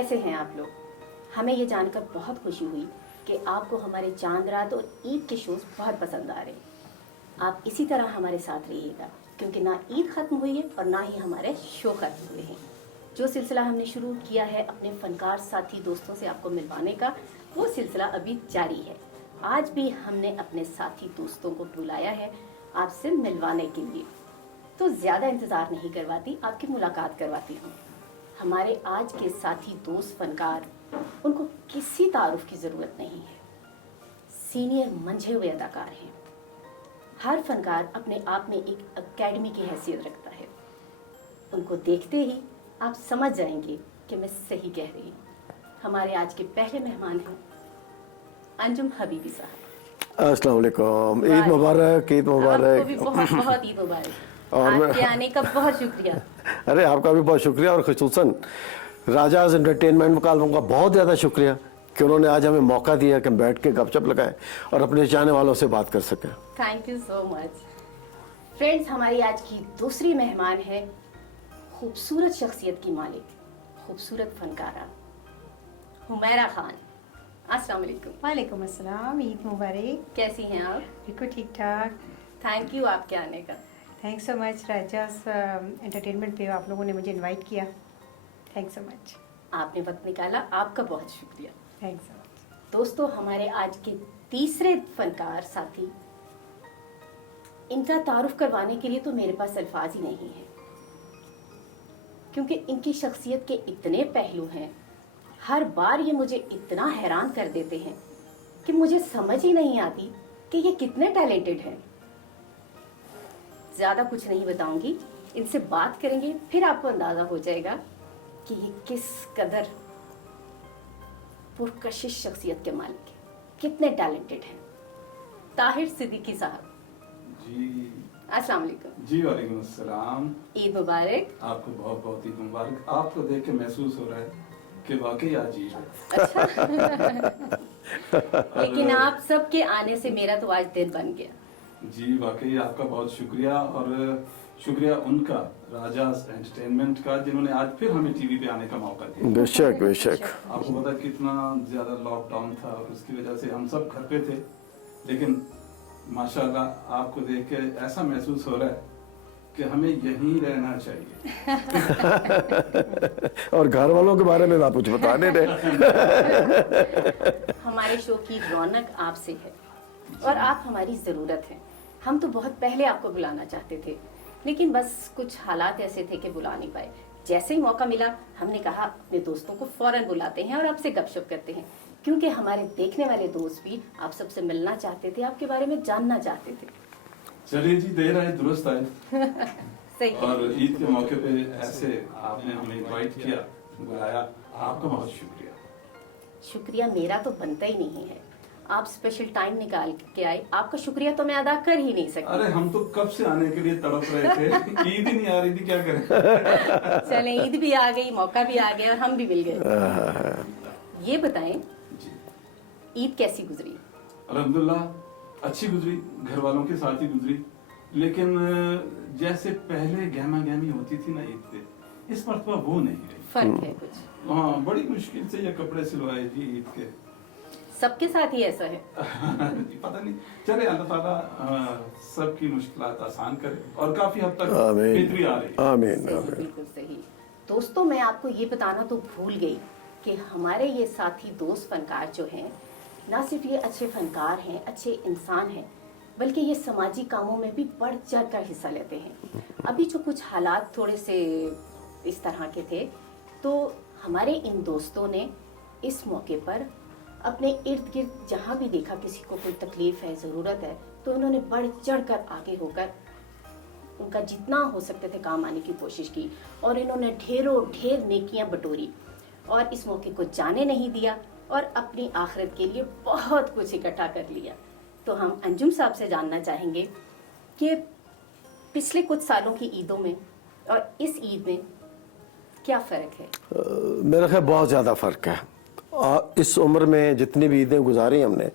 कैसे हैं आप लोग? हमें ये जानकर बहुत खुशी हुई कि आपको हमारे चांद रात और ईद के शोज बहुत पसंद आ रहे हैं। आप इसी तरह हमारे साथ रहिएगा, क्योंकि ना ईद ख़त्म हुई है और ना ही हमारे शो ख़त्म हुए हैं। जो सिलसिला हमने शुरू किया है अपने फनकार साथी दोस्तों से आपको मिलवाने का, वो सिलसिला अभी जारी है। आज भी हमने अपने साथी दोस्तों को बुलाया है आपसे मिलवाने के लिए, तो ज़्यादा इंतज़ार नहीं करवाती, आपकी मुलाकात करवाती हूँ। हमारे आज के साथी दोस्त फनकार, उनको किसी तारुफ की ज़रूरत नहीं है। सीनियर मंझे हुए अदाकार हैं। हर फनकार अपने आप में एक एकेडमी की हैसियत रखता है। उनको देखते ही आप समझ जाएंगे कि मैं सही कह रही हूँ। हमारे आज के पहले मेहमान हैं अंजुम हबीबी साहब। अस्सलाम वालेकुम, ईद मुबारक। ईद मुबारक। आपको भी बहुत बहुत ईद मुबारक। आपके आने का बहुत शुक्रिया। अरे आपका भी बहुत शुक्रिया, और खुसूसन राजाज एंटरटेनमेंट का बहुत ज़्यादा शुक्रिया कि उन्होंने आज हमें मौका दिया कि हम बैठ के गपशप लगाएं और अपने चाहने वालों से बात कर सकें। Thank you so much. Friends, हमारी आज की दूसरी मेहमान है खूबसूरत शख्सियत की मालिक, खूबसूरत फनकारा हुमैरा खान। अस्सलाम वालेकुम। वालेकुम अस्सलाम, ईद मुबारक। कैसी हैं आप? बिल्कुल ठीक ठाक। थैंक यू आपके आने का। Thanks so much rajas entertainment पे आप लोगों ने मुझे इनवाइट किया। Thanks so much. आपने वक्त निकाला, आपका बहुत शुक्रिया। Thanks so much. दोस्तों, हमारे आज के तीसरे फनकार साथी, इनका तारुफ करवाने के लिए तो मेरे पास अल्फाज ही नहीं है, क्योंकि इनकी शख्सियत के इतने पहलू हैं। हर बार ये मुझे इतना हैरान कर देते हैं कि मुझे समझ ही नहीं आती कि ये कितने टैलेंटेड हैं। ज़्यादा कुछ नहीं बताऊंगी, इनसे बात करेंगे, फिर आपको अंदाज़ा हो जाएगा कि ये किस कदर पुरकशिश शख्सियत के मालिक हैं, कितने टैलेंटेड हैं। ताहिर सिद्दीकी साहब जी, अस्सलाम वालेकुम। जी वालेकुम अस्सलाम। ईद मुबारक। आपको बहुत बहुत ईद मुबारक। आपको देख के महसूस हो रहा है कि वाकई आज ईद है। अच्छा। लेकिन आप सबके आने से मेरा तो आज दिन बन गया। जी वाकई आपका बहुत शुक्रिया, और शुक्रिया उनका राजास एंटरटेनमेंट का, जिन्होंने आज फिर हमें टीवी पे आने का मौका दिया। बेशक बेशक। आपको पता है कितना ज्यादा लॉकडाउन था, और उसकी वजह से हम सब घर पे थे, लेकिन माशाल्लाह आपको देख के ऐसा महसूस हो रहा है कि हमें यहीं रहना चाहिए। और घर वालों के बारे में आप कुछ बता नहीं रहे। हमारे शो की रौनक आपसे है और आप हमारी ज़रूरत हैं। हम तो बहुत पहले आपको बुलाना चाहते थे, लेकिन बस कुछ हालात ऐसे थे कि बुला नहीं पाए। जैसे ही मौका मिला, हमने कहा अपने दोस्तों को फौरन बुलाते हैं और आपसे गपशप करते हैं, क्योंकि हमारे देखने वाले दोस्त भी आप सबसे मिलना चाहते थे, आपके बारे में जानना चाहते थे। चलिए जी, देर आए दुरुस्त आए। सही। और ईद के मौके पे ऐसे आपने हमें इनवाइट किया, बुलाया, आपका बहुत शुक्रिया। शुक्रिया मेरा तो बनता ही नहीं है। आप स्पेशल टाइम निकाल के आए, आपका शुक्रिया तो मैं अदा कर ही नहीं सकती। अरे हम तो कब से आने के लिए तड़प रहे थे, ईद ही नहीं आ रही थी, क्या करें। चले, ईद भी आ गई, मौका भी आ गया और हम भी मिल गए। ये बताएं, जी, ईद कैसी गुजरी? अल्हम्दुलिल्लाह अच्छी गुजरी, घर वालों के साथ ही गुजरी, लेकिन जैसे पहले गहमा गहमी होती थी ना ईद पे, इस मरतबा वो नहीं रही। फर्क है कुछ? हाँ, बड़ी मुश्किल से ये कपड़े सिलवाए जी ईद के। सबके साथ ही ऐसा है? पता नहीं, चले अल्लाह ताला सबकी मुश्किलात आसान करे, और काफी हद तक आमीन। बेहतरी आ रही है। आमीन सही, आमीन। बिल्कुल सही। दोस्तों, मैं आपको ये बताना तो भूल गई कि हमारे ये साथी दोस्त फनकार जो हैं, ना सिर्फ ये अच्छे फनकार हैं, अच्छे इंसान हैं, बल्कि ये समाजी कामों में भी बढ़ चढ़ कर हिस्सा लेते हैं। अभी जो कुछ हालात थोड़े से इस तरह के थे, तो हमारे इन दोस्तों ने इस मौके पर अपने इर्द गिर्द जहाँ भी देखा किसी को कोई तकलीफ है, ज़रूरत है, तो उन्होंने बढ़ चढ़ कर आगे होकर उनका जितना हो सकते थे काम आने की कोशिश की, और इन्होंने ढेरों ढेर नेकियां बटोरी और इस मौके को जाने नहीं दिया और अपनी आखिरत के लिए बहुत कुछ इकट्ठा कर लिया। तो हम अंजुम साहब से जानना चाहेंगे कि पिछले कुछ सालों की ईदों में और इस ईद में क्या फ़र्क है? मेरा ख्याल बहुत ज़्यादा फ़र्क है। इस उम्र में जितनी भी ईदें गुजारी हमने,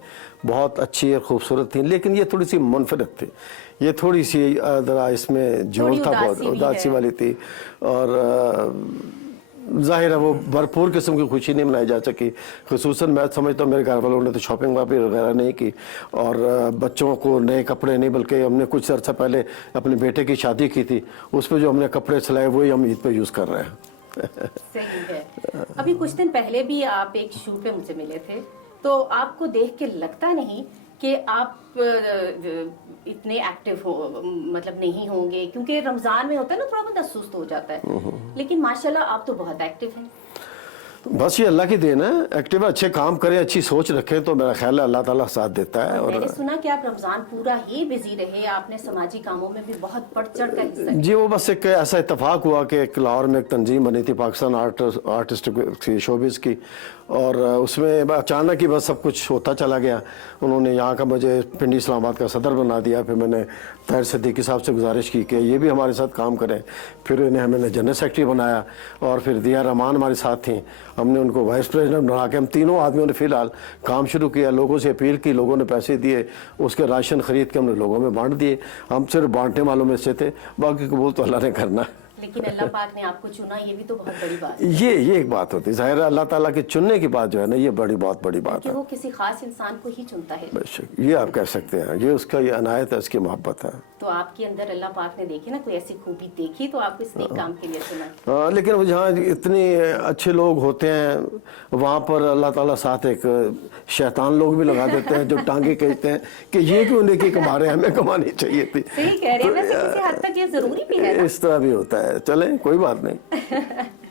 बहुत अच्छी और ख़ूबसूरत थी, लेकिन ये थोड़ी सी मुनफरद थी। ये थोड़ी सी ज़रा इसमें झोल था, बहुत उदासी वाली थी, और जाहिर है वो भरपूर किस्म की खुशी नहीं मनाई जा सकी। खुसूसन मैं समझता हूँ मेरे घर वालों ने तो शॉपिंग वगैरह नहीं की, और बच्चों को नए कपड़े नहीं, बल्कि हमने कुछ अर्सा पहले अपने बेटे की शादी की थी, उस पर जो हमने कपड़े सिलाए वही हम ईद पे यूज़ कर रहे हैं। सही है। अभी कुछ दिन पहले भी आप एक शूट पे मुझे मिले थे, तो आपको देख के लगता नहीं कि आप इतने एक्टिव हो, मतलब नहीं होंगे, क्योंकि रमजान में होता है ना थोड़ा बंदा सुस्त हो जाता है, लेकिन माशाल्लाह आप तो बहुत एक्टिव हैं। बस ये अल्लाह की देन है, एक्टिव अच्छे काम करें, अच्छी सोच रखें तो मेरा ख्याल है अल्लाह ताला साथ देता है। और मैंने सुना कि आप रमजान पूरा ही बिजी रहे, आपने समाजी कामों में भी बहुत बढ़ चढ़ कर हिस्सा लिया। जी वो बस एक ऐसा इत्तेफाक हुआ कि एक लाहौर में एक तंजीम बनी थी पाकिस्तान आर्टिस्ट की शोबिस की, और उसमें अचानक ही बस सब कुछ होता चला गया। उन्होंने यहाँ का मुझे पिंडी इस्लामाबाद का सदर बना दिया। फिर मैंने ताहिर सिद्दीकी साहब से गुजारिश की कि ये भी हमारे साथ काम करें। फिर इन्हें मैंने जनरल सेक्रेटरी बनाया, और फिर दिया रहमान हमारे साथ थी, हमने उनको वाइस प्रेसिडेंट बना के हम तीनों आदमियों ने फ़िलहाल काम शुरू किया। लोगों से अपील की, लोगों ने पैसे दिए, उसके राशन ख़रीद के हमने लोगों में बांट दिए। हम सिर्फ बांटने वालों में से थे, बाकी कबूल तो अल्लाह ने करना। लेकिन अल्लाह पाक ने आपको चुना, ये भी तो बहुत बड़ी बात है। ये एक बात होती है, ज़ाहिर है अल्लाह ताला के चुनने की बात जो है ना, ये बहुत बड़ी बात कि है। वो किसी खास इंसान को ही चुनता है। बेशक ये आप कह सकते हैं, ये उसका ये अनायत है, उसकी मोहब्बत है। तो आपके अंदर अल्लाह पाक ने देखी ना कोई ऐसी खूबी देखी, तो आपको इस नेक काम के लिए चुना। हाँ, लेकिन जहाँ इतने अच्छे लोग होते हैं वहाँ पर अल्लाह ताला साथ एक शैतान लोग भी लगा देते हैं जो टांगे खींचते हैं कि ये क्यों नेकी कमा रहे हैं, हमें कमानी चाहिए थी। सही कह रहे हैं, वैसे किसी हद तक ये जरूरी भी है ना। इस तरह भी होता है, चलें कोई बात नहीं,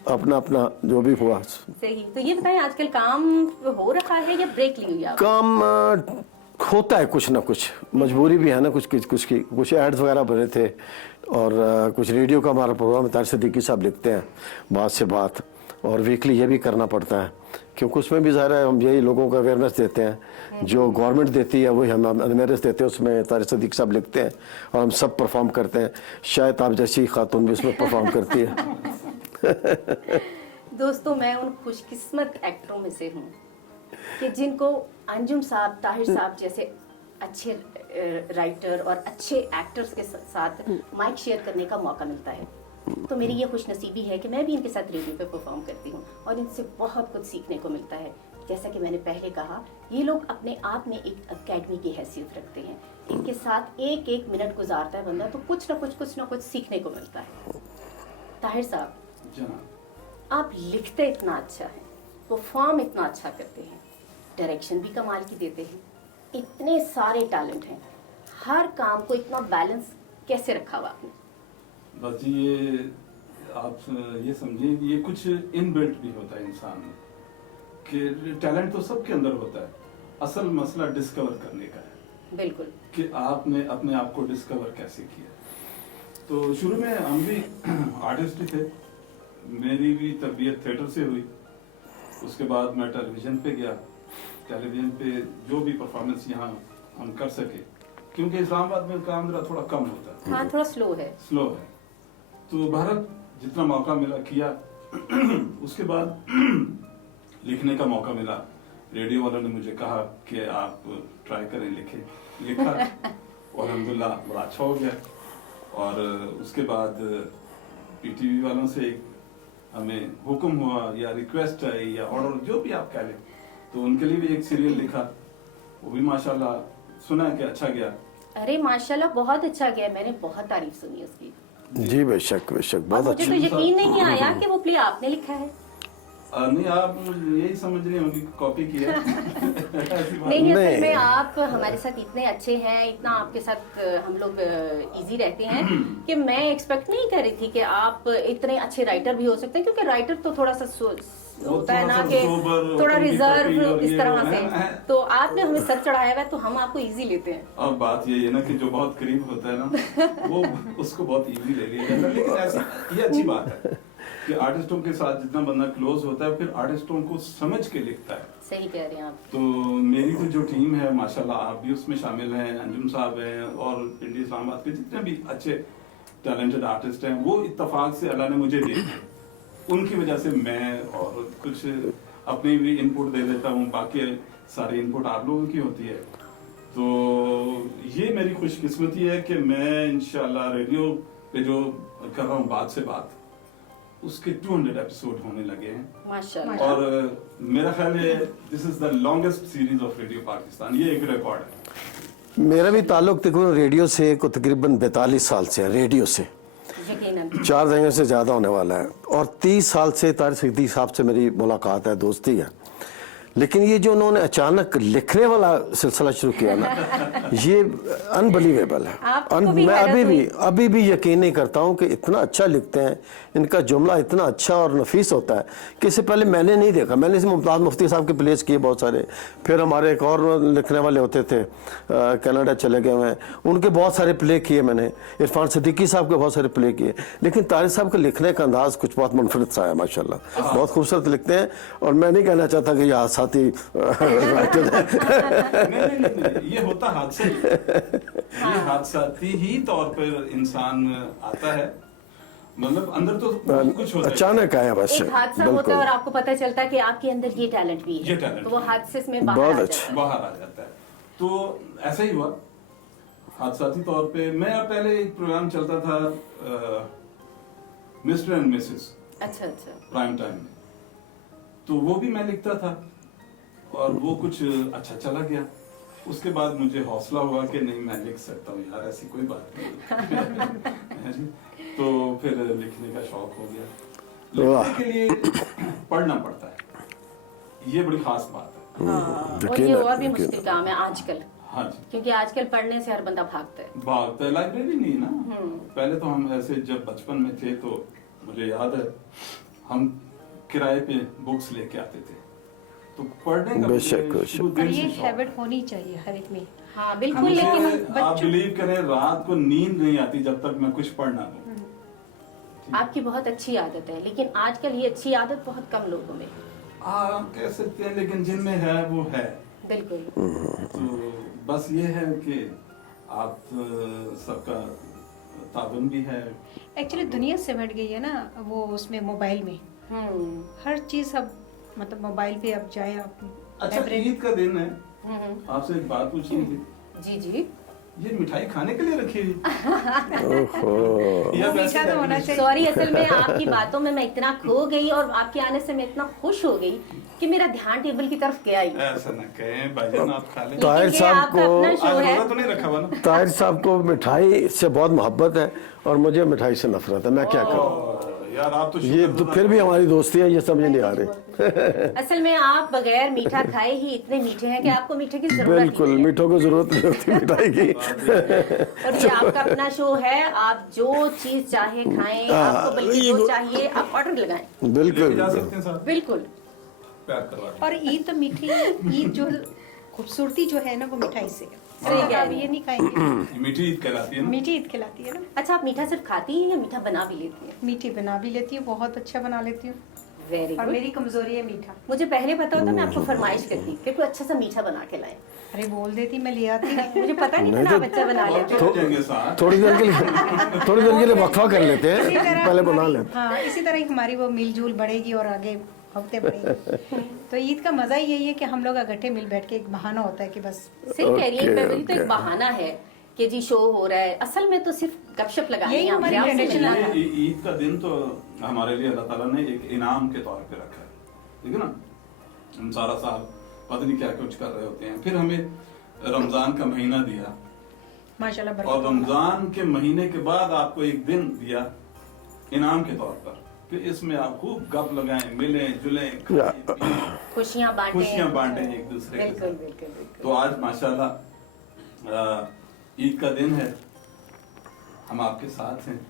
अपना अपना जो भी हुआ। सही। तो ये बताएं आजकल काम हो रहा है या ब्रेक ली हुई है? काम होता है कुछ ना कुछ, मजबूरी भी है ना, कुछ एड्स वगैरह बने थे, और कुछ रेडियो का हमारा प्रोग्राम ताहिर सिद्दीकी साहब लिखते हैं बात से बात, और वीकली ये भी करना पड़ता है, क्योंकि उसमें भी ज़ाहिर है हम यही लोगों को अवेयरनेस देते हैं, जो गवर्नमेंट देती है वही हम अवेयरनेस देते हैं, उसमें ताहिर सिद्दीकी साहब लिखते हैं और हम सब परफॉर्म करते हैं। शायद आप जैसी खातून भी उसमें परफॉर्म करती है। दोस्तों, मैं उन खुशकिस्मत एक्टरों में से हूँ कि जिनको अंजुम साहब, ताहिर साहब जैसे अच्छे राइटर और अच्छे एक्टर्स के साथ माइक शेयर करने का मौका मिलता है। तो मेरी ये खुशनसीबी है कि मैं भी इनके साथ रेडियो पे परफॉर्म करती हूँ और इनसे बहुत कुछ सीखने को मिलता है। जैसा कि मैंने पहले कहा, ये लोग अपने आप में एक अकेडमी की हैसियत रखते हैं। इनके साथ एक एक मिनट गुजारता है बंदा तो कुछ ना कुछ सीखने को मिलता है। ताहिर साहब, आप लिखते इतना अच्छा है, परफॉर्म इतना अच्छा करते हैं, डायरेक्शन भी कमाल की देते हैं, इतने सारे टैलेंट हैं, हर काम को इतना बैलेंस कैसे रखा हुआ आपने? बस जी ये आप ये समझिए कि ये कुछ इनबिल्ट भी होता है इंसान में, कि टैलेंट तो सबके अंदर होता है, असल मसला डिस्कवर करने का है। बिल्कुल। कि आपने अपने आप को डिस्कवर कैसे किया। तो शुरू में हम भी आर्टिस्ट ही थे, मेरी भी तरबियत थिएटर से हुई, उसके बाद मैं टेलीविज़न पे गया। टेलीविज़न पे जो भी परफॉर्मेंस यहाँ हम कर सके, क्योंकि इस्लामाबाद में काम जरा थोड़ा कम होता है, हाँ थोड़ा स्लो है। तो भारत जितना मौका मिला किया। उसके बाद लिखने का मौका मिला, रेडियो वालों ने मुझे कहा कि आप ट्राई करें, लिखा और अल्हम्दुलिल्लाह बड़ा अच्छा हो गया। और उसके बाद पीटीवी वालों से हमें हुक्म हुआ या रिक्वेस्ट आई या ऑर्डर, जो भी आप कह लें, तो उनके लिए भी एक सीरियल लिखा, वो भी माशाल्लाह सुना कि अच्छा गया। अरे माशाल्लाह बहुत अच्छा गया, मैंने बहुत तारीफ सुनी उसकी। जी बेशक बहुत मुझे अच्छा। तो यकीन नहीं आया कि वो प्ले आपने लिखा है। नहीं, आप यही समझ रहे होंगे कॉपी किया। ऐसी बात नहीं, नहीं। असल में आप हमारे साथ इतने अच्छे हैं, इतना आपके साथ हम लोग इजी रहते हैं कि मैं एक्सपेक्ट नहीं कर रही थी कि आप इतने अच्छे राइटर भी हो सकते हैं, क्योंकि राइटर तो थोड़ा सा होता है ना कि थोड़ा रिजर्व इस तरह से, तो आपने हमें सर चढ़ाया हुआ है तो हम आपको इजी लेते हैं। अब बात ये है ना कि जो बहुत करीब होता है ना वो उसको बहुत इजी ले लिया जाता है, लेकिन ऐसा ये अच्छी बात है कि आर्टिस्टों के साथ जितना बंदा क्लोज होता है फिर आर्टिस्टों को समझ के लिखता है। सही कह रहे हैं आप। तो मेरी तो जो टीम है माशाल्लाह, आप भी उसमें शामिल हैं, अंजुम साहब हैं और पिंडी इस्लामाबाद के जितने भी अच्छे टैलेंटेड आर्टिस्ट हैं, वो इत्तेफाक से अल्लाह ने मुझे दे दिए। उनकी वजह से मैं और कुछ अपनी भी इनपुट दे देता हूँ, बाकी सारी इनपुट आप लोगों की होती है। तो ये मेरी खुशकिस्मती है कि मैं इंशाल्लाह रेडियो पे जो कर रहा हूँ बात से बात, उसके 200 एपिसोड होने लगे हैं माशाल्लाह। और मेरा ख्याल है this is the longest series of radio Pakistan, ये एक रिकॉर्ड है। मेरा भी ताल्लुक तकरीबन रेडियो से को तकरीबन 42 साल से है, रेडियो से यकीनन 4 दशक से ज़्यादा होने वाला है, और 30 साल से तारिक सिद्दीकी साहब से मेरी मुलाकात है, दोस्ती है। लेकिन ये जो उन्होंने अचानक लिखने वाला सिलसिला शुरू किया ना, ये अनबिलीवेबल है। आपको भी मैं हैरत अभी भी यकीन नहीं करता हूँ कि इतना अच्छा लिखते हैं, इनका जुमला इतना अच्छा और नफीस होता है कि इससे पहले मैंने नहीं देखा। मैंने इसे मुमताज़ मुफ्ती साहब के प्लेस किए बहुत सारे, फिर हमारे एक और लिखने वाले होते थे कनाडा चले गए हुए हैं, उनके बहुत सारे प्ले किए मैंने, इरफान सिद्दीकी साहब के बहुत सारे प्ले किए। लेकिन तारिक साहब के लिखने का अंदाज़ कुछ बहुत मुनफरद सा है माशाल्लाह, बहुत खूबसूरत लिखते हैं। और मैं नहीं कहना चाहता कि ये साथी नहीं, ये होता हादसे ही। ये हादसाती ही तौर पर इंसान आता है, मतलब अंदर तो बहुत कुछ होता है, अचानक आया बस। एक हादसा होता है और आपको पता चलता है कि आपके अंदर ये टैलेंट भी है, ये टैलेंट तो वो है। हादसे में बाहर बहुत आ अच्छा। जाता है। बाहर आ जाता है। तो ऐसा ही हुआ हादसाती तौर पे। मैं पहले एक प्रोग्राम चलता था मिस्टर एंड मिसेस अच्छा अच्छा। प्राइम टाइम में, तो वो भी मैं लिखता था और वो कुछ अच्छा चला गया। उसके बाद मुझे हौसला हुआ कि नहीं मैं लिख सकता हूँ यार, ऐसी कोई बात नहीं। तो फिर लिखने का शौक हो गया। लिखने के लिए पढ़ना पड़ता है, ये बड़ी खास बात है। और ये और भी मुश्किल काम है आजकल, हाँ जी, क्योंकि आजकल पढ़ने से हर बंदा भागता है। भागता है, लाइब्रेरी नहीं ना। पहले तो हम ऐसे जब बचपन में थे तो मुझे याद है हम किराए पे बुक्स लेके आते थे, तो पढ़ने का बेशक, मुझे शुरू और दिन ये से शौक। हैबिट होनी चाहिए हर एक में। हाँ बिल्कुल, मुझे, लेकिन आप बच्चों- बिलीव करें, रात को नींद नहीं आती जब तक मैं कुछ पढ़ ना लूं। आपकी बहुत अच्छी आदत है, लेकिन आजकल ये अच्छी आदत बहुत कम लोगों में। कह सकते हैं, लेकिन जिनमें है वो है। बिल्कुल। तो बस ये है कि आप सबका ताबन भी है। एक्चुअली दुनिया सिमट गई है ना वो उसमें मोबाइल में, हर चीज़ अब मतलब मोबाइल पे अब जाए आप अच्छा, लाइब्रेरी। ईद का दिन है, आपसे एक बात पूछनी थी, जी जी। ये मिठाई खाने के लिए रखी हुई ओहो, या वो वैसे मीठा तो होना चाहिए। सॉरी, असल में आपकी बातों में मैं इतना खो गई और आपके आने से मैं इतना खुश हो गई कि मेरा ध्यान टेबल की तरफ गया ही। ऐसा न कहें भाईजान, आप खा लें। ताहिर लेकिन ये साहब आपका को- अपना शो आज है। रोज़ा तो नहीं रखा हुआ ना? ताहिर साहब को मिठाई से बहुत मोहब्बत है और मुझे मिठाई से नफरत है। मैं क्या करूं? यार आप तो ये शुक्र फिर भी हमारी दोस्ती है, ये समझ नहीं आ रही। असल में आप बगैर मीठा खाए ही इतने मीठे हैं कि आपको मीठे की जरूरत ही बिल्कुल, नहीं है। मीठों को जरूरत नहीं होती मिठाई की। और ये आपका अपना शो है, आप जो चीज चाहे खाएं, आपको बल्कि जो चाहिए आप ऑर्डर लगाएं। बिल्कुल लेके जा सकते हैं साथ, बिल्कुल। पैक करवा दें। और ईद तो मीठी, ईद जो खूबसूरती जो है ना वो मिठाई से है। सही कह आप रही ये हैं। नहीं खाएंगे। ये मीठी ईद कहलाती है ना? मीठी ईद खिलाती है ना। अच्छा, आप मीठा सिर्फ खाती हैं या मीठा बना भी लेती हैं? मीठी बना भी लेती हूँ, बहुत अच्छा बना लेती हूँ, वेरी और गुड। मेरी कमजोरी है मीठा। मुझे पहले पता होता मैं आपको फरमाइश करती कि कोई अच्छा सा मीठा बना के लाएं। अरे बोल देती मैं ले आती नहीं। मुझे पता नहीं था नहीं ना तो- आप अच्छा बना और लेते चले हो। जाएंगे साथ। थोड़ी देर के लिए वक्फा कर लेते हैं, इसी तरह पहले बना हमारी- लेते हाँ, इसी तरह ही हमारी वो मिलजुल बढ़ेगी और आगे भगते बढ़ेंगे। तो ईद का मजा ही यही है कि हम लोग इकट्ठे मिल बैठ के, एक बहाना होता है कि बस सही कह रही है, Okay, मेमोरी तो एक okay. बहाना है कि जी शो हो रहा है। असल में तो सिर्फ गपशप लगानी यही है, हमारी आपसे tradition मिलना है। है। ईद का दिन तो हमारे लिए अल्लाह ताला ने एक इनाम के तौर पे रखा है, ठीक है ना? हम सारा साल पता नहीं क्या कुछ कर रहे होते हैं, फिर हमें रमजान का महीना दिया माशाल्लाह और बरकत। रमजान के महीने के बाद आपको एक दिन दिया इनाम के तौर पर कि इसमें आप खूब गप लगाएं, मिलें जुलें, या- खाएं, पिएं, खुशियां बांटें। खुशियां बांटें एक दूसरे के बिल्कुल साथ। बिल्कुल बिल्कुल। तो आज माशाल्लाह ईद का दिन है, हम आपके साथ हैं,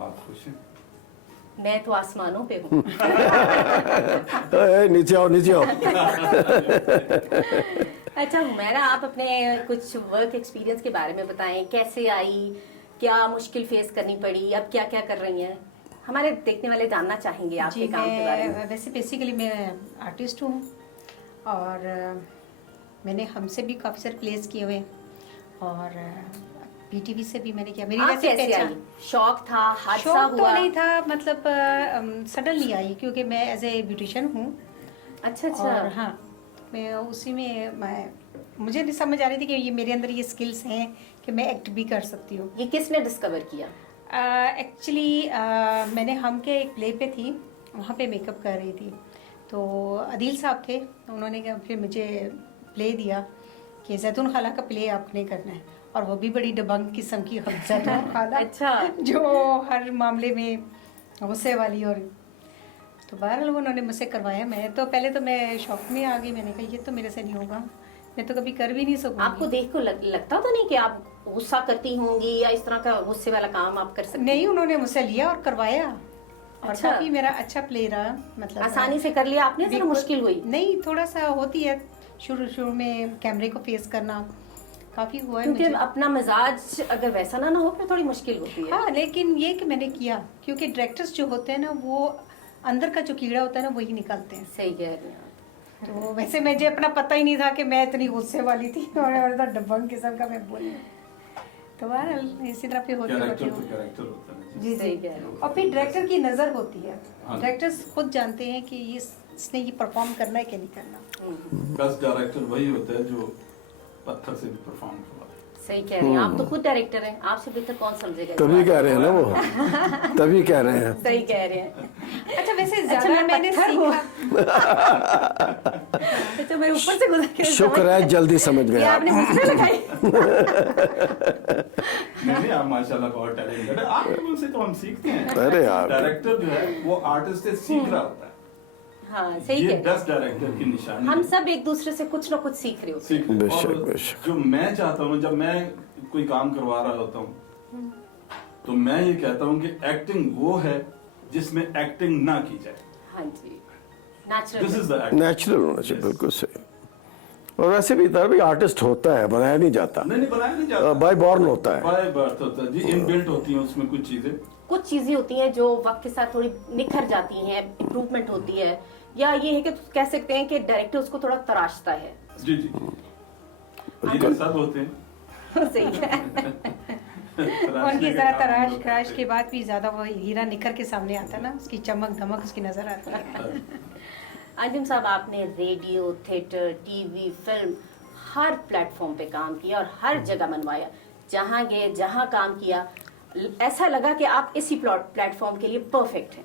आप खुश हैं? मैं तो आसमानों पे हूँ। नीचे आओ, नीचे आओ। अच्छा हुमैरा, आप अपने कुछ वर्क एक्सपीरियंस के बारे में बताएं, कैसे आई, क्या मुश्किल फेस करनी पड़ी, अब क्या क्या कर रही हैं? हमारे देखने वाले जानना चाहेंगे आपके जी, काम के बारे में। मैं वैसे बेसिकली मैं आर्टिस्ट हूँ और मैंने हमसे भी काफ़ी सारे प्लेस किए हुए और पीटीवी से भी मैंने किया। मेरी आप वैसे कैसे पहचान- आई? शौक था, हादसा शौक तो हुआ? नहीं था, मतलब सडनली आई क्योंकि मैं एज ए ब्यूटिशियन हूँ। अच्छा और अच्छा। हाँ, मैं उसी में मुझे नहीं समझ आ रही थी कि ये मेरे अंदर ये स्किल्स हैं कि मैं एक्ट भी कर सकती हूँ। ये किसने डिस्कवर किया? एक्चुअली मैं ने हम के एक प्ले पे थी, वहाँ पे मेकअप कर रही थी, तो अदील साहब थे, उन्होंने फिर मुझे प्ले दिया कि जैतून खाला का प्ले आपने करना है, और वो भी बड़ी दबंग किस्म की जैतून खाला अच्छा। जो हर मामले में गुस्से वाली। और तो बहरहाल उन्होंने मुझसे करवाया। मैं तो पहले तो मैं शॉक में आ गई, मैंने कहा ये तो मेरे से नहीं होगा, मैं तो कभी कर भी नहीं सकूंगी। आपको देख को लगता तो नहीं कि आप गुस्सा करती होंगी या इस तरह का गुस्से वाला काम आप कर सकती? नहीं, उन्होंने मुझसे लिया और करवाया, और अच्छा। काफी मेरा अच्छा प्ले रहा, मतलब आसानी से कर लिया आपने, जरा बिल्कुल। मुश्किल हुई? नहीं, थोड़ा सा होती है शुरू में कैमरे को फेस करना, काफी हुआ है क्योंकि मुझे। अपना मिजाज अगर वैसा ना हो फिर थोड़ी मुश्किल होती है। हाँ, लेकिन ये कि मैंने किया, क्योंकि डायरेक्टर्स जो होते हैं ना, वो अंदर का जो कीड़ा होता है ना, वही निकालते हैं। सही कह रही हैं आप। तो वैसे मुझे अपना पता ही नहीं था कि मैं इतनी गुस्से वाली थी और डब्बंग किस्म का मैं बोली। तो बहरहाल इसी तरह पे होते कैरेक्टर होते तो कैरेक्टर होता है। जी सही जी। कह रहे हो। और फिर डायरेक्टर की नज़र होती है, हाँ। डायरेक्टर्स खुद जानते हैं कि इसने ये परफॉर्म करना है कि नहीं करना। बेस्ट डायरेक्टर वही होता है जो पत्थर से भी परफॉर्म करवाता है। सही कह रही हैं आप, तो खुद डायरेक्टर हैं, आपसे बेहतर कौन समझेगा? इस तभी बात कह रहे हैं ना वो, तभी कह रहे हैं। को? सही कह रहे हैं। अच्छा, वैसे अच्छा, ज्यादा मैं मैंने पत्थर हूँ। सीखा। अच्छा, मेरे ऊपर से गुजर के शुक्र है जल्दी समझ ये गया। आपने मुझसे लगाई। नहीं, आप माशाल्लाह बहुत टैलेंटेड है, आप लोगों से तो हम सीखते हैं। अरे यार। डायरेक्टर जो है वो आर्टिस्ट से सीख रहा होता है। हाँ, सही ये कह रहे हैं। बेस्ट डायरेक्टर की निशानी हम है। सब एक दूसरे से कुछ ना कुछ सीख रहे होते हैं। सीख बेशक, और बेशक। जो मैं चाहता हूँ, जब मैं कोई काम करवा रहा होता हूँ तो मैं ये कहता हूँ कि एक्टिंग वो है जिसमें एक्टिंग ना की जाए। हाँ जी, this is natural. The acting. Natural होना चाहिए, बिल्कुल सही। और वैसे भी इधर भी आर्टिस्ट होता है, बनाया नहीं जाता, नहीं बनाया नहीं जाता, बाय बॉर्न होता है। बाय बर्थ होता है जी, इनबिल्ट होती है उसमें कुछ चीजें। कुछ चीजें होती हैं जो वक्त के साथ थोड़ी निखर जाती हैं, इम्प्रूवमेंट होती है, या ये है कि कह सकते हैं कि डायरेक्टर उसको थोड़ा तराशता है। जी जी, ये सब होते हैं। सही है। उनकी जरा तराश खराश के बाद भी ज्यादा वो हीरा निखर के सामने आता है ना, उसकी चमक धमक उसकी नजर आती है। अंजुम साहब, आपने रेडियो, थिएटर, टीवी, फिल्म, हर प्लेटफॉर्म पे काम किया और हर जगह मनवाया। जहाँ गए, जहाँ काम किया, ऐसा लगा कि आप इसी प्लेटफॉर्म के लिए परफेक्ट हैं।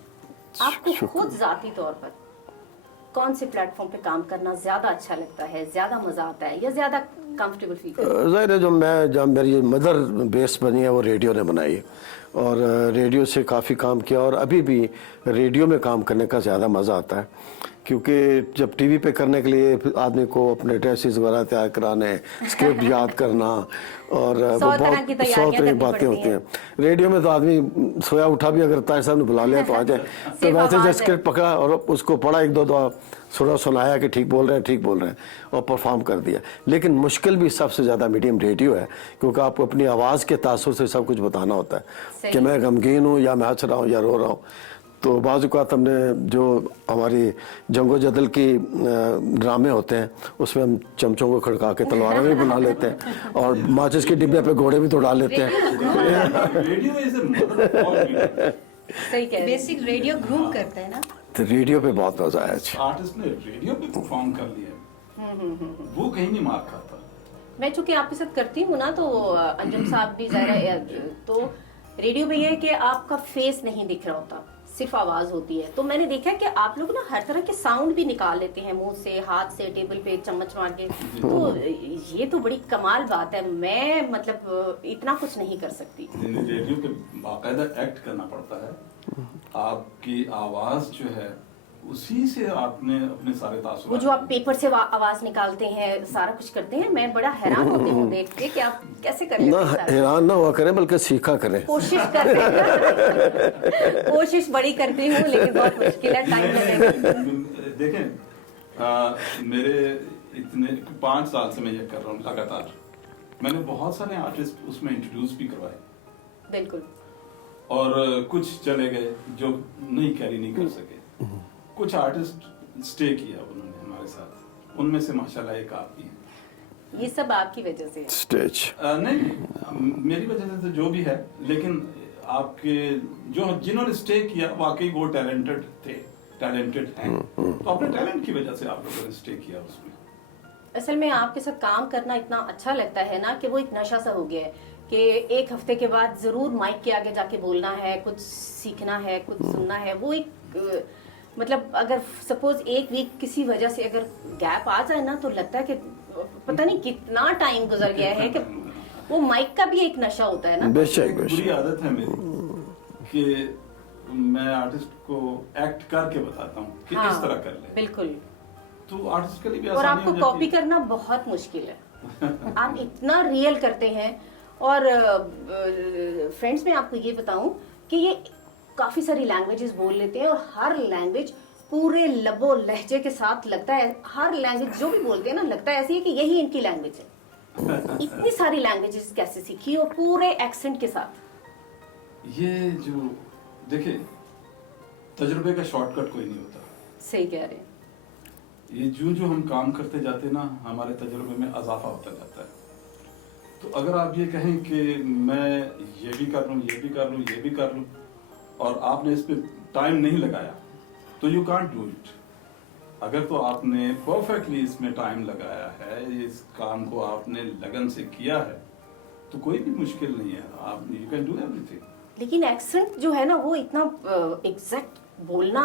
आपको खुद जाती तौर पर कौन से प्लेटफॉर्म पे काम करना ज्यादा अच्छा लगता है, ज्यादा मजा आता है, या ज्यादा कंफर्टेबल फील करते हैं? ज़ाहिर है जब मेरी मदर बेस बनी है वो रेडियो ने बनाई है, और रेडियो से काफ़ी काम किया, और अभी भी रेडियो में काम करने का ज़्यादा मज़ा आता है, क्योंकि जब टीवी पे करने के लिए आदमी को अपने ड्रेसेस वगैरह तैयार कराने, स्क्रिप्ट याद करना, और सौ तरह की तैयारियां सौ तरह की करनी बातें पड़ती होती हैं। रेडियो में तो आदमी सोया उठा भी अगर ताज साहब ने बुला लिया तो आ जाए। तो सिर्फ वैसे आवाज़ जब है। स्क्रिप्ट पकड़ा और उसको पढ़ा, एक दो दफा सुनाया कि ठीक बोल रहे हैं, ठीक बोल रहे हैं, और परफॉर्म कर दिया। लेकिन मुश्किल भी सबसे ज़्यादा मीडियम रेडियो है, क्योंकि आपको अपनी आवाज़ के तासुर से सब कुछ बताना होता है सही। कि मैं गमगीन हूँ या मैं हंस रहा हूँ या रो रहा हूँ। तो बाज़ औक़ात हमने जो हमारी जंगो जदल की ड्रामे होते हैं उसमें हम चमचों को खड़का के तलवारें भी बना लेते हैं, और माचिस के डिब्बे पे घोड़े भी तो डाल लेते हैं। Radio is the mother of all. सही कह रहे हैं। बेसिक रेडियो ग्रूम करता है ना। तो रेडियो पे बहुत मज़ा आया। अच्छा, आर्टिस्ट ने रेडियो पे परफॉर्म कर लिया, वो कहीं नहीं मार खाता। मैं चूंकि आपके साथ करती हूँ ना, तो अंजुम साहब भी ज़ाहिर है, तो रेडियो में ये है कि आपका फेस नहीं दिख रहा होता, सिर्फ आवाज होती है। तो मैंने देखा कि आप लोग ना हर तरह के साउंड भी निकाल लेते हैं, मुंह से, हाथ से, टेबल पे चम्मच मार के। तो ये तो बड़ी कमाल बात है। मैं मतलब इतना कुछ नहीं कर सकती। रेडियो पे बाकायदा एक्ट करना पड़ता है। आपकी आवाज जो है उसी से आपने अपने सारे तासुरात, वो जो आप पेपर से आवाज निकालते हैं, सारा कुछ करते हैं, मैं बड़ा हैरान होती हूँ देख के कि आप कैसे कर लेते ना हैं सारा। हैरान ना हुआ करें, बल्कि सीखा करें। कोशिश करते हैं। कोशिश बड़ी करती हूँ, लेकिन बहुत मुश्किल है, टाइम लगेगा। देखें, मेरे इतने 5 साल से मैं ये कर रहा हूँ लगातार। मैंने बहुत सारे आर्टिस्ट उसमें इंट्रोड्यूस भी करवाए, बिल्कुल। और कुछ चले गए जो नहीं कैरी नहीं कर सके। कुछ आर्टिस्ट स्टे किया उन्होंने हमारे साथ, उनमें से माशाल्लाह एक आप भी हैं। ये सब आपकी वजह से है। स्टेज नहीं, मेरी वजह से तो जो भी है, लेकिन आपके जो जिन्होंने स्टे किया वाकई वो टैलेंटेड थे, टैलेंटेड हैं, तो अपने टैलेंट की वजह से आप लोगों ने स्टे किया उसमें। असल में आपके साथ काम करना इतना अच्छा लगता है ना कि वो एक नशा सा हो गया है कि एक हफ्ते के बाद जरूर माइक के आगे जाके बोलना है, कुछ सीखना है, कुछ सुनना है। वो एक मतलब अगर सपोज एक वीक किसी वजह से अगर गैप आ जाए ना, तो लगता है कि पता नहीं कितना टाइम गुजर गया है, कि वो माइक का भी एक नशा होता है ना। बेशक बुरी बेशक। आदत है मेरी कि मैं आर्टिस्ट को एक्ट करके बताता हूँ कि हाँ, इस तरह कर ले, बिल्कुल। तो आर्टिस्ट के लिए भी और आसानी आपको हो जाती कॉपी है। करना बहुत मुश्किल है। आप इतना रियल करते हैं। और फ्रेंड्स, मैं आपको ये बताऊं कि ये काफी सारी लैंग्वेजेस बोल लेते हैं, और हर लैंग्वेज पूरे लबो लहजे के साथ लगता है, हर लैंग्वेज जो भी बोलते हैं ना, लगता है ऐसी है कि यही इनकी लैंग्वेज है। इतनी सारी लैंग्वेजेस कैसे सीखी, और पूरे एक्सेंट के साथ। ये जो देखिए, तजुर्बे का शॉर्टकट कोई नहीं होता। सही कह रहे हैं। ये जो जो हम काम करते जाते हैं ना, हमारे तजुर्बे में इजाफा होता जाता है। तो अगर आप ये कहें कि मैं ये भी कर लूँ, ये भी कर लूँ, ये भी कर लूँ, और आपने इस पे टाइम नहीं लगाया, तो यू कांट डू इट। अगर तो आपने परफेक्टली इसमें टाइम लगाया है, इस काम को आपने लगन से किया है, तो कोई भी मुश्किल नहीं है। आप यू कैन डू एवरीथिंग। लेकिन एक्सेंट जो है ना, वो इतना एग्जैक्ट बोलना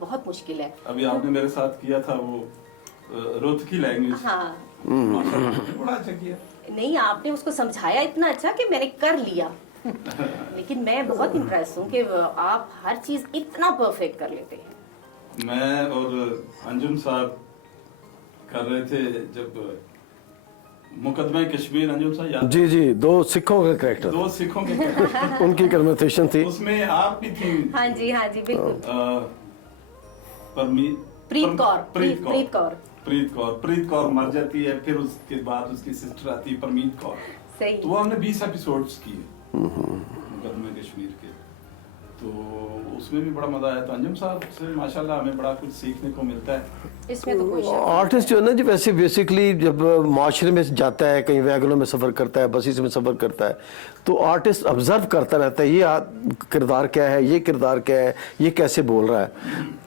बहुत मुश्किल है। अभी आपने मेरे साथ किया था वो रोहतकी लैंग्वेज। हाँ, माशाल्लाह, बड़ा अच्छा किया। नहीं, आपने उसको समझाया इतना अच्छा कि मैंने कर लिया। लेकिन मैं बहुत इम्प्रेस हूँ कि आप हर चीज इतना परफेक्ट कर लेते हैं। मैं और अंजुम साहब कर रहे थे जब मुकदमा कश्मीर, अंजुम साहब याद? जी जी, 2 सिखों के कैरेक्टर, दो सिखों के character। उनकी कन्वर्सेशन थी। उसमें आप भी थी। हाँ जी, हाँ जी, बिल्कुल। प्रीत कौर, प्रीत कौर, प्रीत कौर। प्रीत कौर, प्रीत कौर मर जाती है, फिर उसके बाद उसकी सिस्टर आती है परमीत कौर। सही। तो वो हमने 20 एपिसोड्स किए मुकदमा कश्मीर के। तो उसमें भी बड़ा मजा आया। तो अंजुम साहब से माशाल्लाह हमें बड़ा कुछ सीखने को मिलता है। इसमें तो कोई शक नहीं। आर्टिस्ट जो है ना जी, वैसे बेसिकली जब माशरे में जाता है, कहीं वैगनों में सफ़र करता है, बसेस में सफ़र करता है, तो आर्टिस्ट ऑब्जर्व करता रहता है, ये किरदार क्या है, ये किरदार क्या है, ये कैसे बोल रहा है।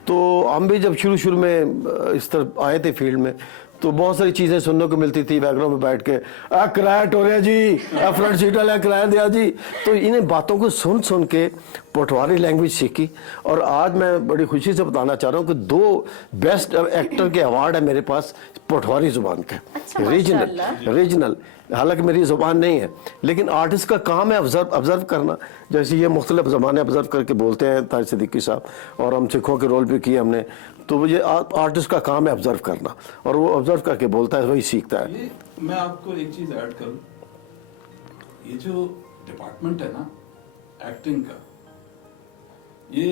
तो हम भी जब शुरू शुरू में इस तरह आए थे फील्ड में, तो बहुत सारी चीज़ें सुनने को मिलती थी वैगनों में बैठ के, किराया टोरिया जी, फ्रंट सीट वाला किराया दिया जी। तो इन्हें बातों को सुन सुन के पटवारी लैंग्वेज सीखी। और आज मैं बड़ी खुशी से बताना चाह रहा हूँ कि 2 बेस्ट एक्टर के अवार्ड है मेरे पास पटवारी ज़ुबान के। अच्छा, रीजनल, हालांकि मेरी ज़ुबान नहीं है, लेकिन आर्टिस्ट का काम है ऑब्जर्व करना। जैसे ये मुख्तलिफ ज़बानें ऑब्जर्व करके बोलते हैं तारिक सिद्दीकी साहब, और हम सिखों के रोल भी किए हमने। तो ये आर्टिस्ट का काम है ऑब्जर्व करना, और वो ऑब्जर्व करके बोलता है, वही सीखता है। ये मैं आपको एक चीज ऐड करूं, ये जो डिपार्टमेंट है ना एक्टिंग का, ये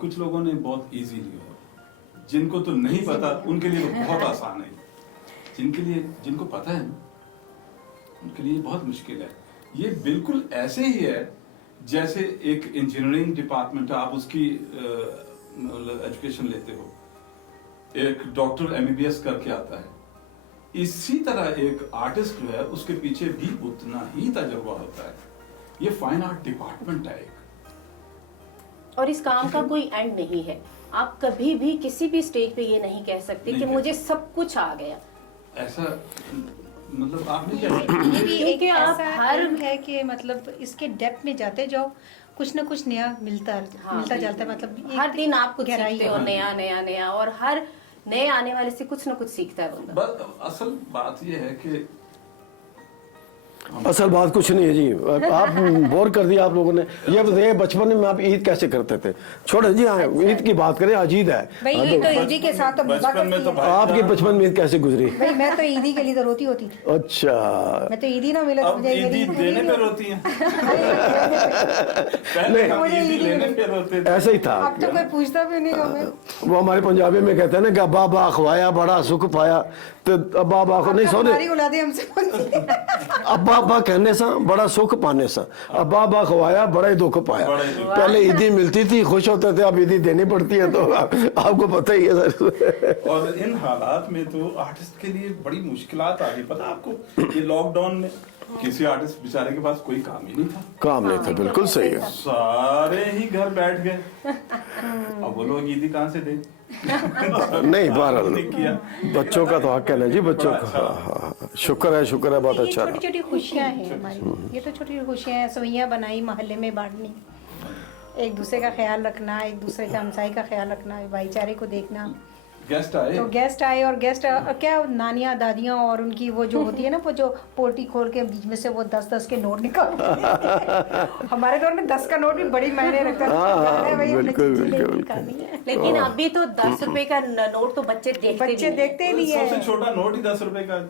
कुछ लोगों ने बहुत इजी लिया, जिनको तो नहीं पता उनके लिए तो बहुत आसान है। जिनको पता है ना, उनके लिए बहुत मुश्किल है। ये बिल्कुल ऐसे ही है जैसे एक इंजीनियरिंग डिपार्टमेंट है, आप उसकी एजुकेशन लेते हो, एक डॉक्टर एमबीबीएस करके आता है, इसी तरह एक आर्टिस्ट जो है उसके पीछे भी उतना ही तजुर्बा होता है। ये फाइन आर्ट डिपार्टमेंट है एक। और इस काम का कोई एंड नहीं है। आप कभी भी किसी भी स्टेज पे ये नहीं कह सकते कि मुझे सब कुछ आ गया। ऐसा मतलब आपने क्या ये भी एक क्योंकि आप ऐसा हर एम है कि मतलब इसके डेप्थ में जाते जाओ, कुछ ना कुछ नया मिलता जाता है। मतलब हर दिन आप कुछ गहराई सीखते हो, है। नया नया नया, और हर नए आने वाले से कुछ ना कुछ सीखता है बंदा। बस असल बात ये है कि असल बात कुछ नहीं है जी, आप बोर कर दिया आप लोगों ने। ये बताइए बचपन में आप ईद कैसे करते थे? छोड़े जी, हाँ ईद की बात करें, आज ईद है। भाई हाँ, ये तो ईदी के साथ तो मजा बचपन में करती तो है। भाई आपके बचपन में ईद कैसे गुजरी? भाई मैं तो ईदी के लिए तो रोती होती थी। अच्छा, मैं तो ईदी ना मिले तो अब मुझे ईदी देने पे रोती हैं। पहले हम मुझे ईदी ईदी लेने में- पे रोते थे। ऐसे ही था। अब तो कोई पूछता भी नहीं हमें। वो हमारे पंजाबी में कहते हैं ना कि अब्बा अब्बा खवाया बड़ा सुख पाया, तो अब्बा अब्बा को नहीं हमारी सोने, औलादे हमसे पूछती हैं। अब्बा अब्बा कहने से बड़ा सुख पाने से, अब्बा अब्बा खवाया बड़ा ही दुख पाया। बड़ा ही दुख। पहले ईदी मिलती थी, खुश होते थे, अब ईदी देनी पड़ती है, तो आपको पता ही है सर। और इन हालात में तो आर्टिस्ट के लिए बड़ी मुश्किलात आ गई। पता आपको, ये लॉकडाउन में किसी आर्टिस्ट बेचारे के पास कोई काम ही नहीं था। काम नहीं था, बिल्कुल सही है। सारे ही घर बैठ गए। अब वो लोग ईदी कहाँ से दे? नहीं, बहरहाल नहीं किया। बच्चों का तो हक है ना जी, बच्चों का। अच्छा। हाँ, हाँ, हाँ। शुक्र है बहुत ये अच्छा छोटी रहा। छोटी खुशियाँ हैं हमारी, ये तो छोटी छोटी खुशियाँ हैं। सवैयाँ बनाई, मोहल्ले में बांटनी, एक दूसरे का ख्याल रखना, एक दूसरे का हमसाई का ख्याल रखना, भाईचारे को देखना। गेस्ट आए तो गेस्ट आए, और गेस्ट क्या नानियाँ दादियाँ और उनकी वो जो होती है ना, वो जो पोटी खोल के बीच में से वो 10-10 के नोट निकालते हैं। हमारे दौर में 10 का नोट भी बड़ी मायने रखता हाँ, बिल्कुल, बिल्कुल। लेकिन अभी तो 10 रुपए का नोट तो बच्चे देखते भी नहीं। देखते ही नहीं है। सबसे छोटा नोट ही 10 रुपए का।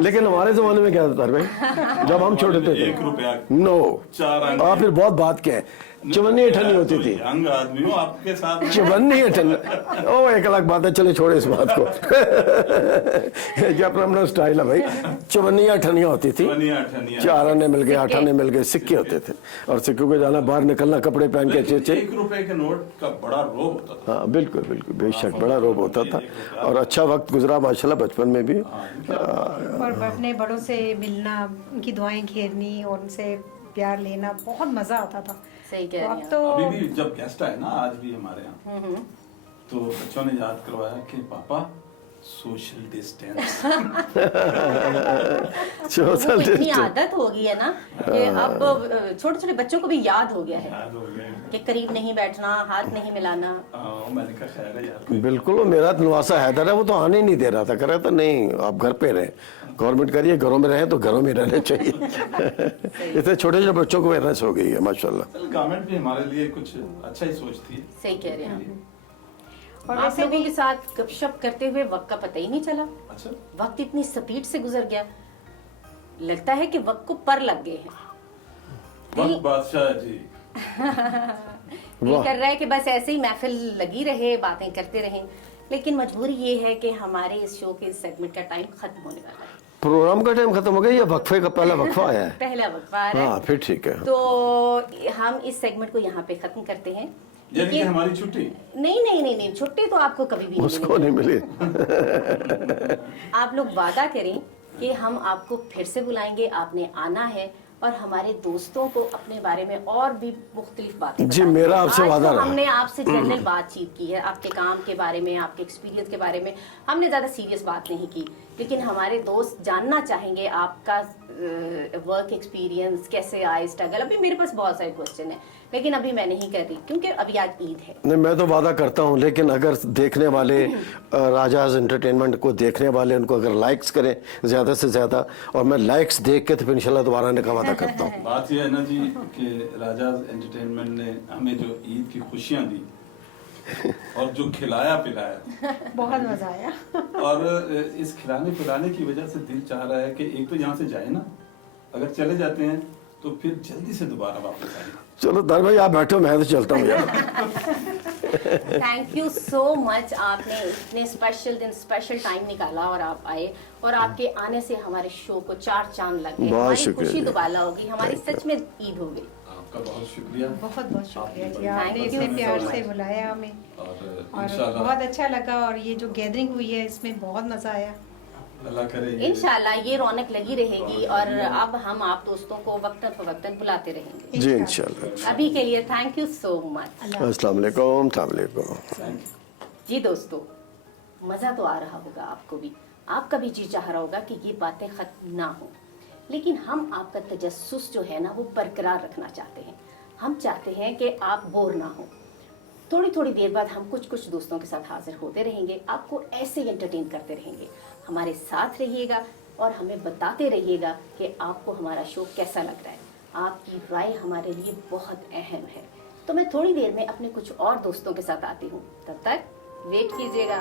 लेकिन हमारे जमाने में क्या था भाई, जब हम छोटे थे 1 रुपया नो 4 अंक। आप फिर बहुत बात क्या है, चवन्नी अठन्नी होती थी, यंग आदमी हूँ आपके साथ में। चवन्नी अठन्नी, ओ एक अलग बात है, चले छोड़े इस बात को। ये अपना अपना स्टाइल है भाई। चवन्नी अठन्नियाँ होती थी, 4 आने मिल गए, 8 आने मिल गए, सिक्के होते थे, और सिक्कों को जाना, बाहर निकलना, कपड़े पहन के अच्छे अच्छे। 1 रुपए के नोट का बड़ा रोब होता था। हाँ बिल्कुल बिल्कुल, बेशक बड़ा रोब होता था, और अच्छा वक्त गुजरा माशाल्लाह बचपन में भी। और अपने बड़ों से मिलना, उनकी दुआएं घेरनी और उनसे प्यार लेना, बहुत मजा आता था। सही कह तो रही अब हैं। तो अभी भी जब गेस्ट आए ना, आज भी हमारे यहाँ, तो बच्चों ने याद करवाया कि पापा सोशल डिस्टेंस। सोशल इतनी डिस्टेंस, आदत हो गई है ना कि अब छोटे छोटे बच्चों को भी याद हो गया है याद हो गया। कि करीब नहीं बैठना, हाथ नहीं मिलाना। मैंने कहा खैर है यार। बिल्कुल। वो मेरा नवासा हैदर है, वो तो आने ही नहीं दे रहा था, कह रहा था नहीं आप घर पे रहें, गवर्नमेंट करिए घरों में रहें, तो घरों में रहने चाहिए। इतने छोटे छोटे बच्चों को अवेयरनेस हो गई है माशाल्लाह। गवर्नमेंट भी हमारे लिए कुछ अच्छा ही सोचती है। सही कह रहे हैं और आप वैसे लोगों भी के साथ गपशप करते हुए वक्त का पता ही नहीं चला। अच्छा, वक्त इतनी स्पीड से गुजर गया, लगता है कि वक्त को पर लग गए हैं। वक्त बादशाह जी। दिल कर रहा है कि बस ऐसे ही महफिल लगी रहे, बातें करते रहें, लेकिन मजबूरी ये है कि हमारे इस शो के सेगमेंट का टाइम खत्म होने वाला है। प्रोग्राम का टाइम खत्म हो गया या वक्फे का पहला वक्फा आया है? पहला वक्फा आ रहा है, हाँ फिर ठीक है। तो हम इस सेगमेंट को यहाँ पे खत्म करते हैं। यानी कि लेकिन हमारी छुट्टी। नहीं, छुट्टी तो आपको कभी भी नहीं उसको नहीं मिलेगी। मिली। आप लोग वादा करें कि हम आपको फिर से बुलाएंगे, आपने आना है और हमारे दोस्तों को अपने बारे में और भी मुख्तलिफ बातें जी, बतानी है। मेरा आपसे आज वादा तो रहा। हमने आपसे जनरल बातचीत की है, आपके काम के बारे में, आपके एक्सपीरियंस के बारे में। हमने ज्यादा सीरियस बात नहीं की, लेकिन हमारे दोस्त जानना चाहेंगे आपका वर्क एक्सपीरियंस कैसे आए, स्ट्रगल। अभी मेरे पास बहुत सारे क्वेश्चन है, लेकिन अभी मैं नहीं कर रही क्योंकि अभी आज ईद है। नहीं मैं तो वादा करता हूँ, लेकिन अगर देखने वाले राजाज एंटरटेनमेंट को देखने वाले उनको अगर लाइक्स करें ज़्यादा से ज़्यादा, और मैं लाइक्स देख के तो फिर इंशाल्लाह दोबारा आने का वादा करता हूँ। बात यह है ना जी कि राजाज एंटरटेनमेंट ने हमें जो ईद की खुशियां दी और जो खिलाया पिलाया, बहुत मजा आया। और इस खिलाने पिलाने की वजह से दिल चाह रहा है कि एक तो यहाँ से जाए ना, अगर चले जाते हैं तो फिर जल्दी से दोबारा वापस आए। चलो दर भाई आप बैठो, मैं तो चलता हूँ यार। थैंक यू सो मच, आपने इतने स्पेशल दिन, स्पेशल टाइम निकाला और आप आए, और आपके आने से हमारे शो को 4 चांद लग गए। बहुत हमारी शुक्रिया खुशी जी। दुबाला होगी, हमारी Thank you. सच में ईद हो गई। आपका बहुत शुक्रिया। बहुत बहुत शुक्रिया जी, Thank आपने you इतने so प्यार much. से बुलाया हमें, और और इंशाल्लाह बहुत अच्छा लगा। और ये जो गैदरिंग हुई है इसमें बहुत मजा आया। अल्लाह करे ये- इंशाल्लाह ये रौनक लगी रहेगी, और अब हम आप दोस्तों को वक्तन फवक्तन बुलाते रहेंगे। जी इंशाल्लाह। अभी के लिए थैंक यू सो मच। अस्सलाम वालेकुम। अस्सलाम वालेकुम। Thank you. जी दोस्तों, मज़ा तो आ रहा होगा आपको भी, आपका भी जी चाह रहा होगा कि ये बातें ख़त्म ना हो, लेकिन हम आपका तजस्सुस जो है ना वो बरकरार रखना चाहते हैं। हम चाहते हैं कि आप बोर ना हो। थोड़ी थोड़ी देर बाद हम कुछ कुछ दोस्तों के साथ हाजिर होते रहेंगे, आपको ऐसे ही एंटरटेन करते रहेंगे। हमारे साथ रहिएगा और हमें बताते रहिएगा कि आपको हमारा शो कैसा लग रहा है। आपकी राय हमारे लिए बहुत अहम है। तो मैं थोड़ी देर में अपने कुछ और दोस्तों के साथ आती हूँ, तब तक वेट कीजिएगा।